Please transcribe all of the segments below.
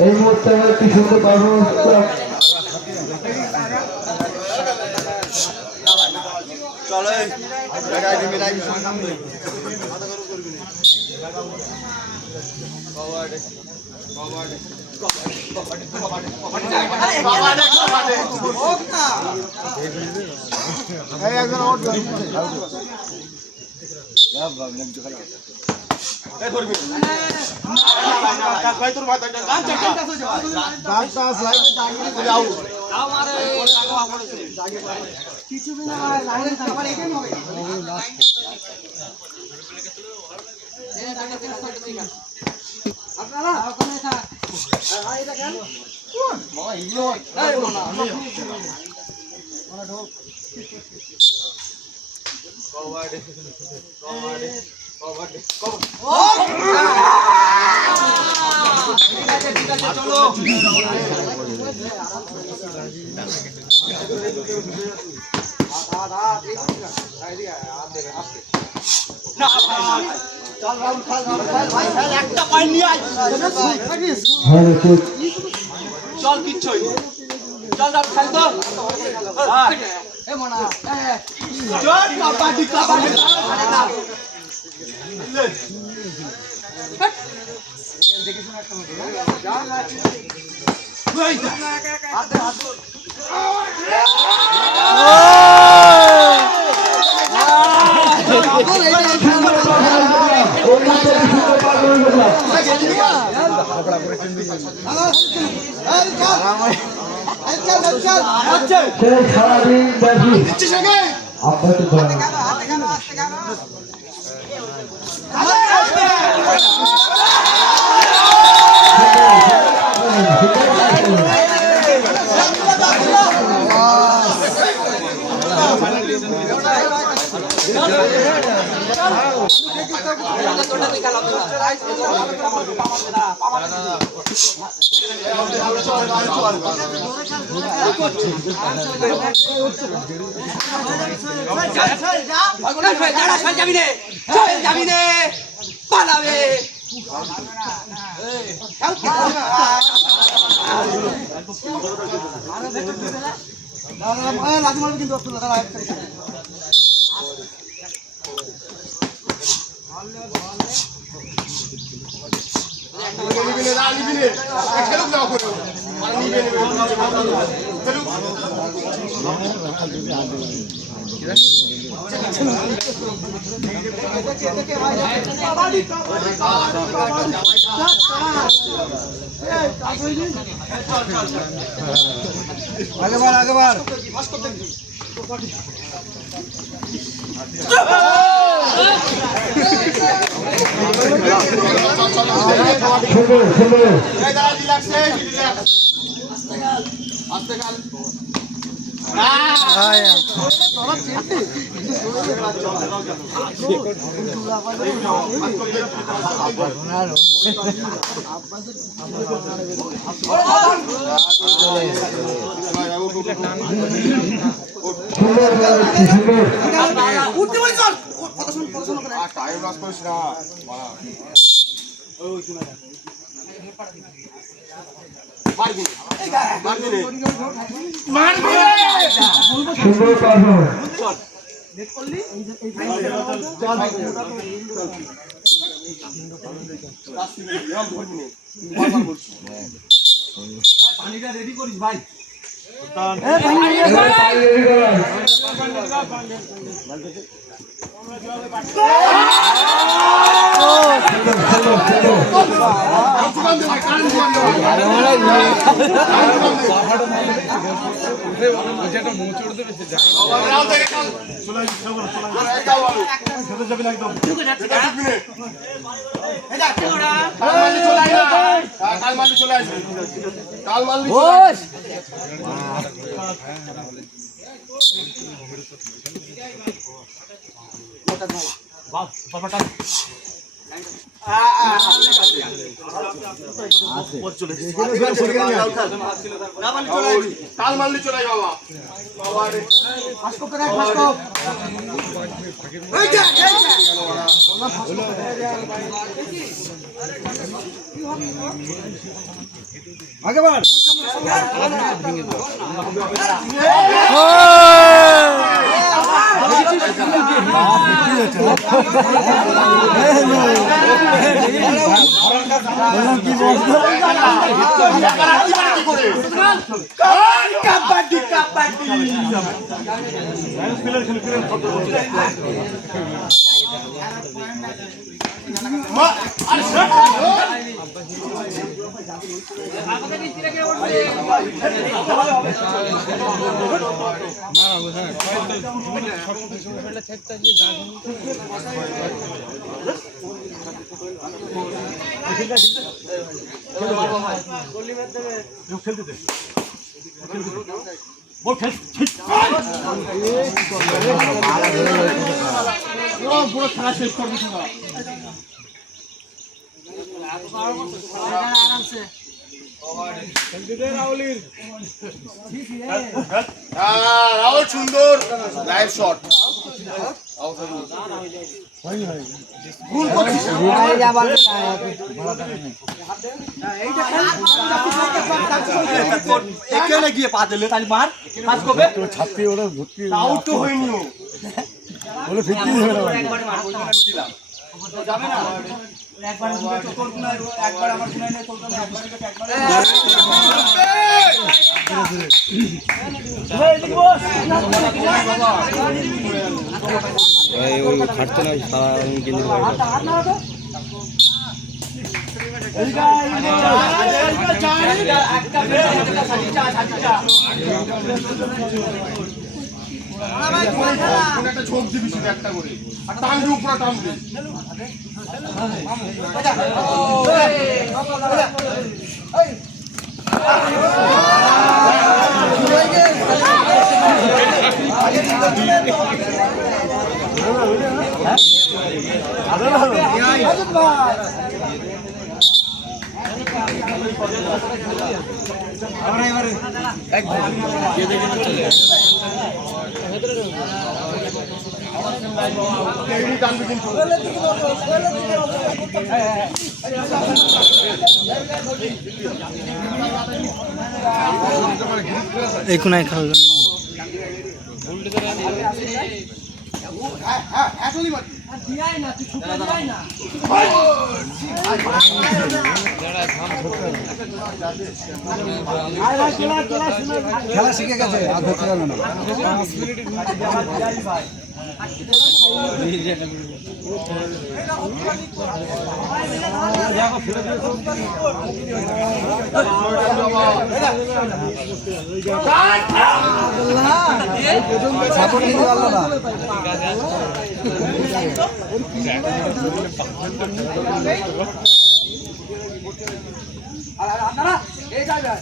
এই মুহূর্তে একটি সুন্দর পারফরমেন্স চলো চল কিচ্ছুই চল খেল তো কাবাডি কাবাডি সারাদিন ব্যাপী আপনাদের পালাবে কিন্তু आगे बार পানিটা রেডি করিস ভাই ताल मारली चले बाबा बाबा रे फास्को करे फास्को আগে বাড় পুরো খেলা শেষ করবি রাহুল সুন্দর লাইভ শট এখানে গিয়ে পা দিলে তাই মার কাজ করবে ছাত্রী ওরা ভর্তি আউট তো হয়নি বলে ফিরতেই হবে না যাবে না একবার তোর গুনায় একবার আমার গুনায় নেই তোর তো একবার ওই খাটতে না সারা কেন্দ্র একটা ঝোঁক দিবি শুধু একটা করে আর টানবি উপরে টানবি টানবি কিন্তু এই কোনায় খেলবেন খেলা শিখে গেছে আর ধরতে পারবে না সাপোর্ট নিতে পারলো না আপনারা এই যাবে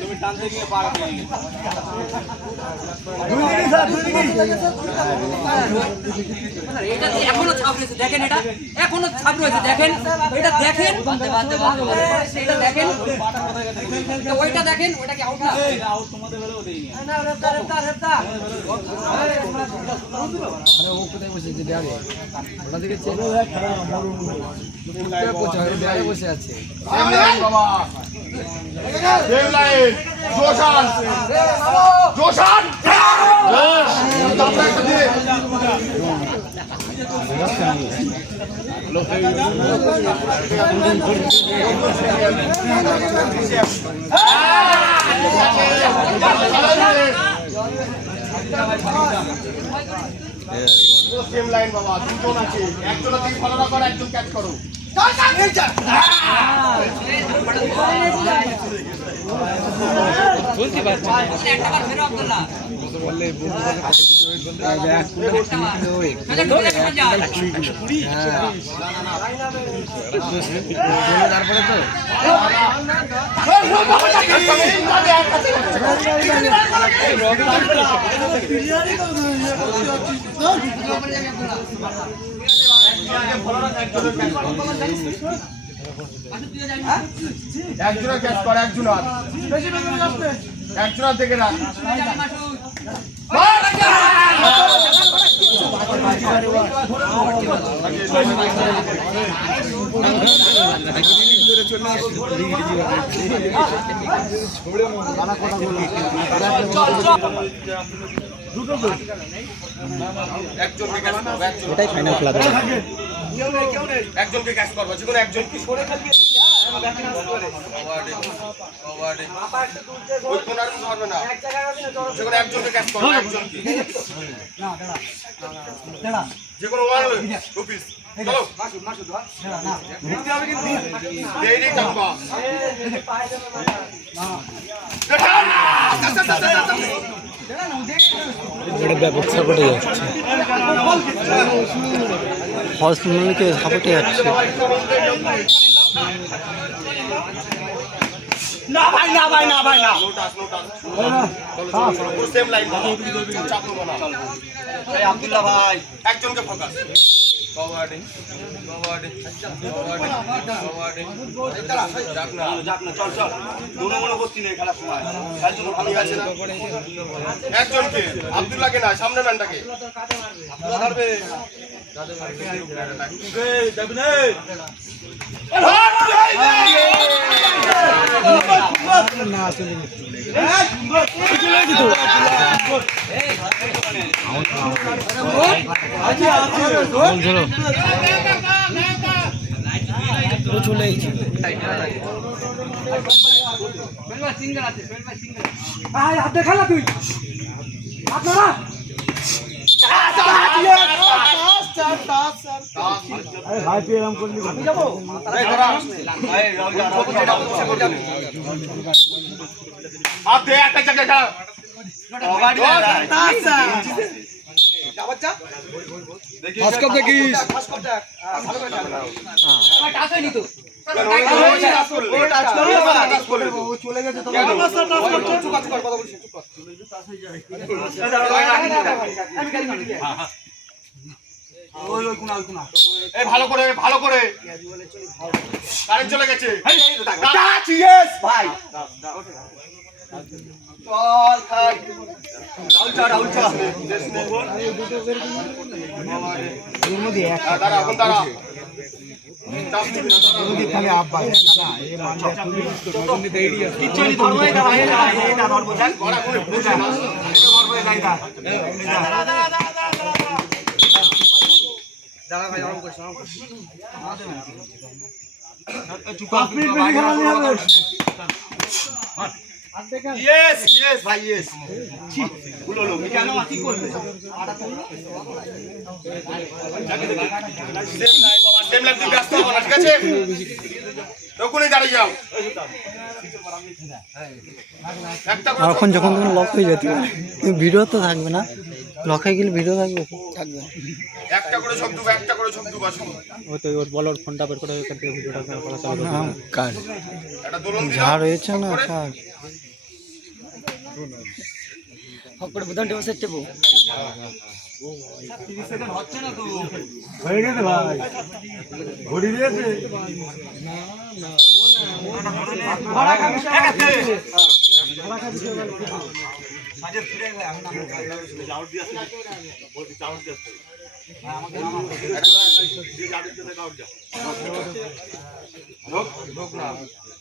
তুমি টানতে গিয়ে পার পেয়ে গেছো এটা এখনো ছাপ রয়েছে দেখেন এটা এখনো ছাপ রয়েছে দেখেন এটা দেখেন এটা দেখেন ওইটা দেখেন ওইটা কি আউট না আউট তোমাদের বেলাও দেইনি না রেফতা আরে ও কোথায় বসে আছে দেয়ালে ওটা দিকে চেনো খেলা মরুন বসে আছে বাবা সেম লাইন জোশান জোশান সেম লাইন বাবা দুজন আছে একজনের দিকে ফলো না করো একজন ক্যাচ করো বলতে পারছি একটা বার ফেরো আব্দুল্লাহ বললে তারপরে তো একজনের ক্যাচ করে একজনের থেকে রাখ এটাই ফাইনাল খেলা দেবে একজনকে ক্যাচ করবো যে কোনো একজনকে ওই কোনার কিছু হবে না যে কোনো একজনকে ক্যাচ করবো একজনকে যে কোনো ওয়ান অফিস চলো দেরি টাকা এটা ব্যাপক সাপোর্টে যাচ্ছে হসপিটালকে সাপোর্টে যাচ্ছে না ভাই না ভাই না ভাই না নোটাস চলো পুরো সেম লাইন চাপ নেবো না এই আব্দুল্লাহ ভাই একজনকে ফোকাস কবাডি যাক না চল মনে করছি না খেলার সময় তার জন্য ভালো আছে না একজনকে আব্দুল্লাহকে না সামনে ম্যানটাকে আব্দুল্লাহ ধরবে এই যাবি না চলে খেলা তুই আপনারা চলে গেছে ভালো করে কারেন্ট চলে গেছে ভাই দাঁড়া Yes, ভাই yes. বলো কেন কি করবে? সেম লাইন তুই ব্যস্ত হবো না ঠিক আছে? ওখানে দাঁড়িয়ে যাও। এখন যখন লক হয়ে যেতে পারে ভিডিও তো থাকবে না, লক হয়ে গেলে ভিডিও থাকবে থাকবে একটা করে শব্দ বাসু ও তো ওর বলার ফোনটা বের করে এখান থেকে ভিডিওটা করা চালু করবে। কার একটা দোলন যা রয়েছে না কার হকড়ে বুদান টেবল সেট টেবো হচ্ছে না তো হয়ে গেছে ভাই ঘড়ি দিয়েছে ভাড়া খাবি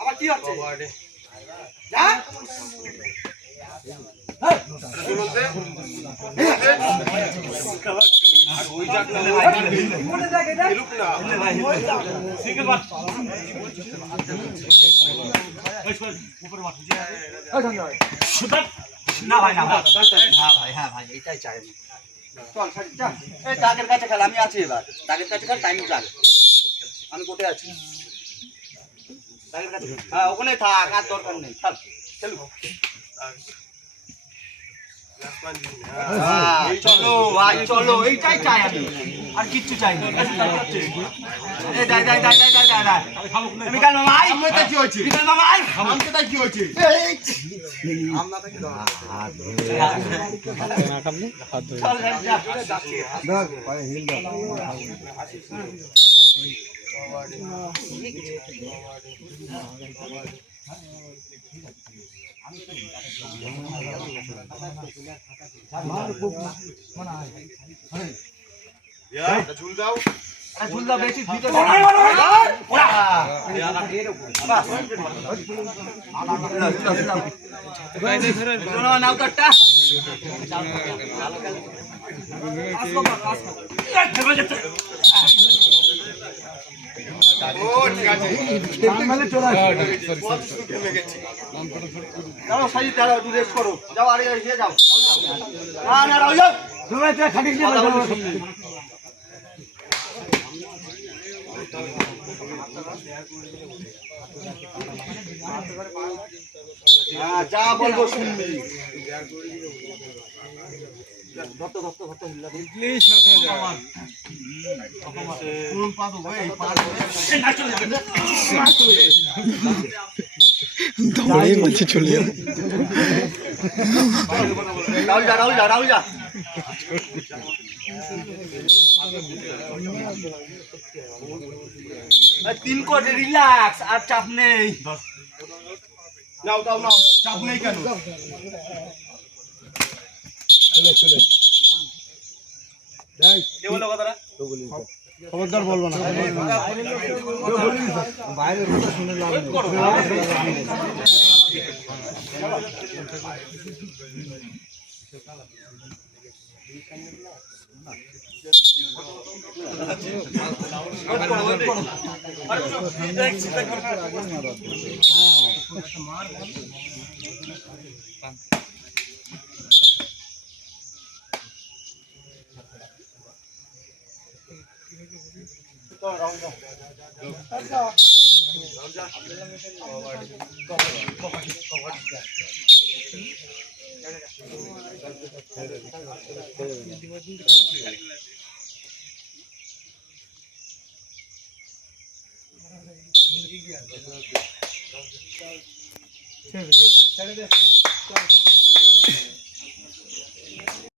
আবার কি হচ্ছে না ভাই না হ্যাঁ ভাই এটাই চাই দাগের কাছে খেলা আমি আছি এবার দাগের কাছে খেল টাইম লাগে আমি কোথায় আছি দাগের কাছে হ্যাঁ ওখানে থাক আর দরকার নেই চল চলো চলো ভাই চলো এইটাই চাই আমি আর কিচ্ছু চাই না এই দাই বিকাল মামা আই আমি তাই কি হয়েছে বিকাল মামা আই আমি তাই কি হয়েছে না খাবলে হাত ধরে চল যা ধর পায়ে হিল দাও ঝুল দাও ঝুলদা বেশি ভিতরে নাও তোরটা ও ঠিক আছে মানে চলে আসে ঘুমে গেছি দাঁড়াও সাজি দাঁড়াও একটু রেস্ট করো যাও আরে এসে যাও না না রাও যাও তোমরা এটা খাটিস না হ্যাঁ যা বলবো শুনবি ধরতো ধরতো ধরতো হিল্লা দিন দৌড়েই বলছে চলে যাবে রাহুল যা রাহুল যা রাহুল যা তিন কোটি রিল্যাক্স আর চাপ নেই নাও দাও নাও চাপ নেই কেন কে বললো কথাটা খবরদার বলবো না বাইরে শুনে লাভ নেই